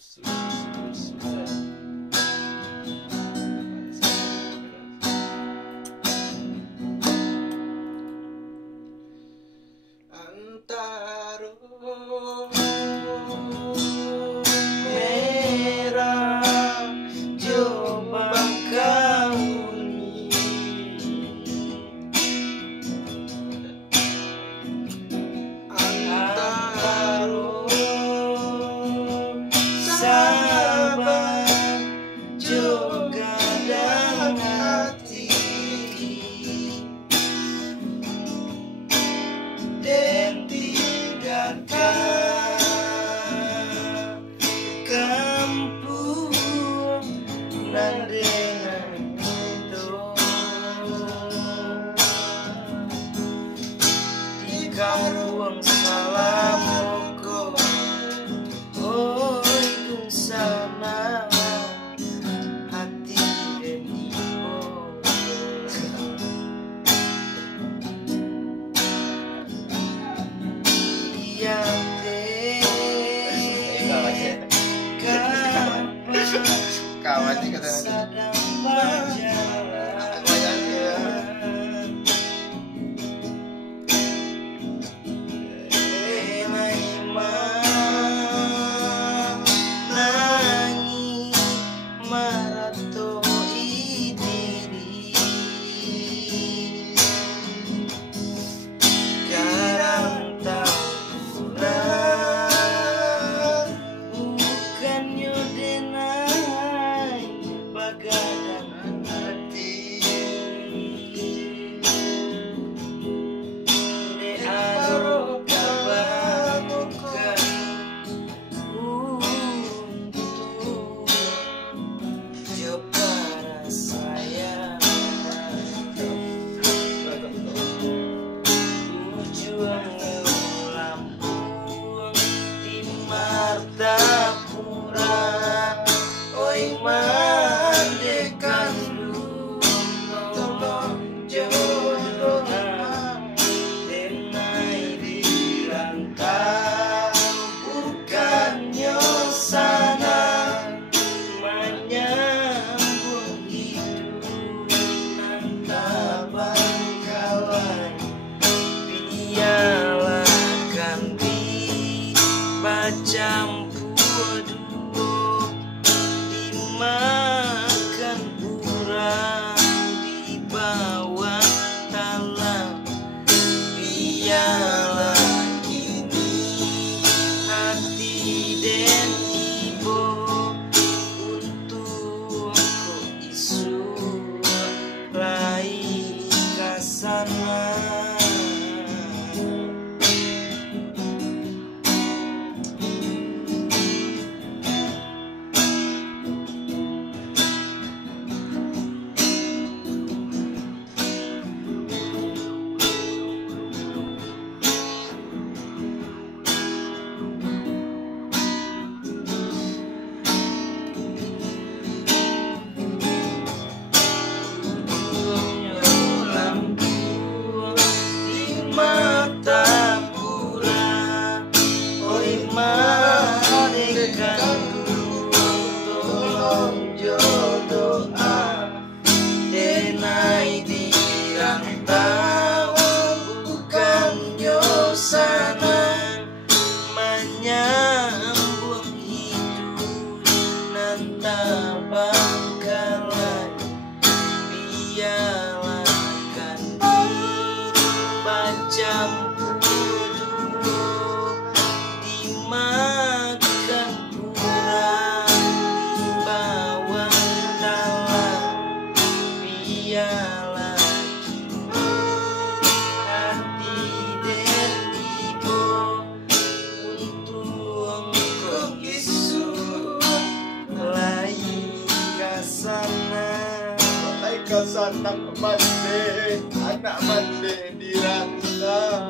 Antara merah coba kau ni antara sabar juga dan hati dan tinggalkan kampung nan dengan itu di karuang salamoko oi kung sana hati dan ibu yang kawan sih kata sedang berjalan nangi marato idiri karang tahunan bukan yodenai bagadan hati de aro kabar bukan untuk jo para saya tujuan Lampung di Martapura oi mandekan tolong jodoh denai di rantau bukan nyosana menyambung hidup nan tak bangkalan biarlah kan dicampur duo dimakan urang di bawah talam biarlah kini hati dan ibu untuk kau isu lai kasana Lampung di Martapura oi mandekan tolong jodoh denai di rantau bukan nyosana menyambung hidup nan tak bangkalan biarlah kan dicampur duo dimakan kurang di bawah talam biarlah kini hati dan ibu untuk kau isu lai kasana Ay kasana mande, anak mande diranta.